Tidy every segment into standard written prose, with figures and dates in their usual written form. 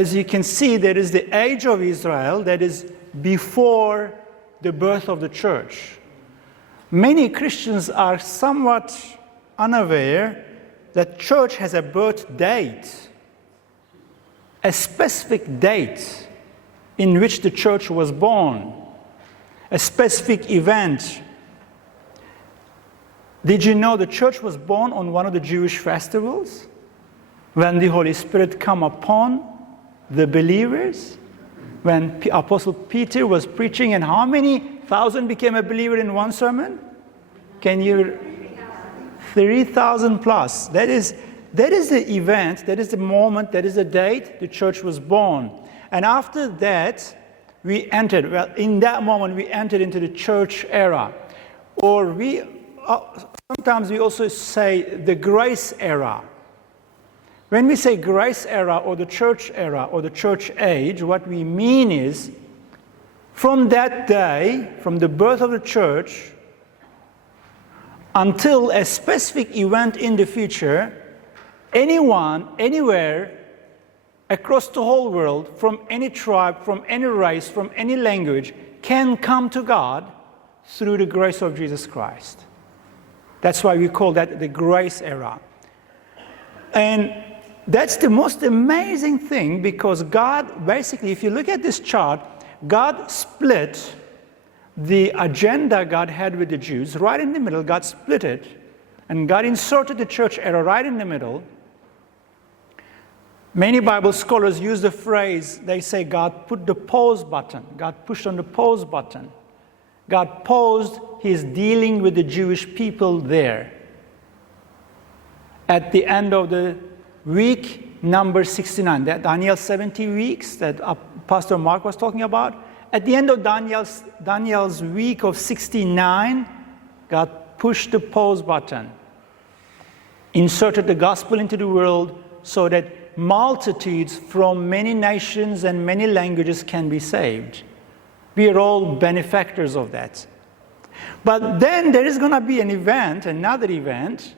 as you can see, there is the age of Israel that is before the birth of the church. Many Christians are somewhat unaware that church has a birth date, a specific date in which the church was born, a specific event. Did you know the church was born on one of the Jewish festivals? When the Holy Spirit came upon the believers, when Apostle Peter was preaching, and how many thousand became a believer in one sermon? Can you? 3,000 plus. That is the event, that is the moment, that is the date the church was born. And after that, in that moment, we entered into the church era. Or sometimes we also say the grace era. When we say grace era or the church age, what we mean is, from that day, from the birth of the church, until a specific event in the future, anyone, anywhere, across the whole world, from any tribe, from any race, from any language, can come to God through the grace of Jesus Christ. That's why we call that the grace era. And that's the most amazing thing, because God, basically, if you look at this chart, God split the agenda God had with the Jews right in the middle. God split it, and God inserted the church era right in the middle. Many Bible scholars use the phrase, they say God put the pause button. God pushed on the pause button. God paused his dealing with the Jewish people there. At the end of the week number 69, that Daniel's 70 weeks that Pastor Mark was talking about, at the end of Daniel's week of 69, God pushed the pause button, inserted the gospel into the world so that multitudes from many nations and many languages can be saved. We are all benefactors of that. But then there is going to be another event.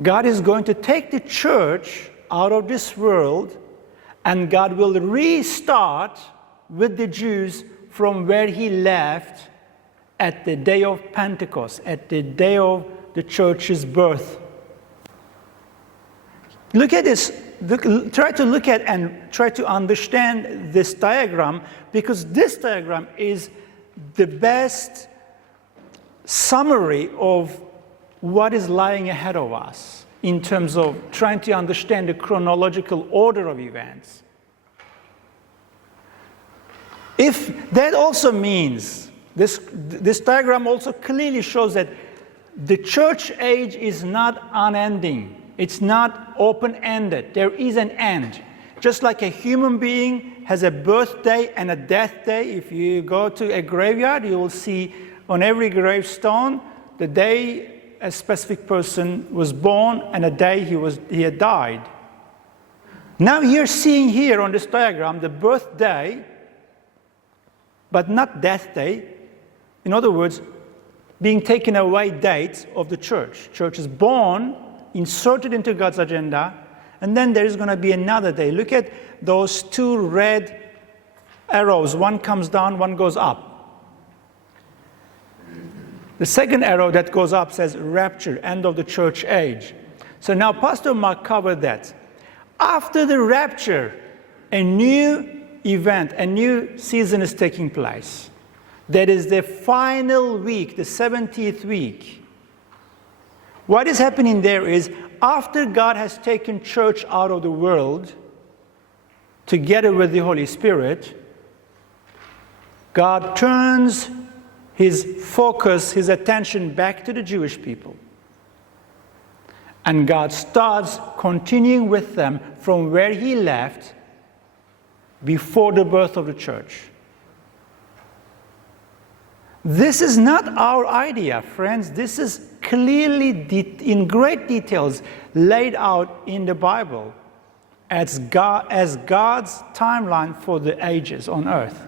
God is going to take the church out of this world, and God will restart with the Jews from where he left at the day of Pentecost, at the day of the church's birth. Look at this. Try to look at and try to understand this diagram, because this diagram is the best summary of what is lying ahead of us in terms of trying to understand the chronological order of events. If that also means, this diagram also clearly shows that the church age is not unending. It's not open-ended. There is an end. Just like a human being has a birthday and a death day, if you go to a graveyard, you will see on every gravestone the day a specific person was born and a day he had died. Now you're seeing here on this diagram the birthday, but not death day. In other words, being taken away date of the church. Church is born, inserted into God's agenda, and then there is going to be another day. Look at those two red arrows. One comes down, one goes up. The second arrow that goes up says Rapture, end of the church age. So now Pastor Mark covered that. After the rapture, a new event, a new season is taking place. That is the final week, the 70th week. What is happening there is, after God has taken church out of the world, together with the Holy Spirit, God turns his focus, his attention back to the Jewish people. And God starts continuing with them from where he left before the birth of the church. This is not our idea, friends. This is clearly, in great details, laid out in the Bible as God's timeline for the ages on earth.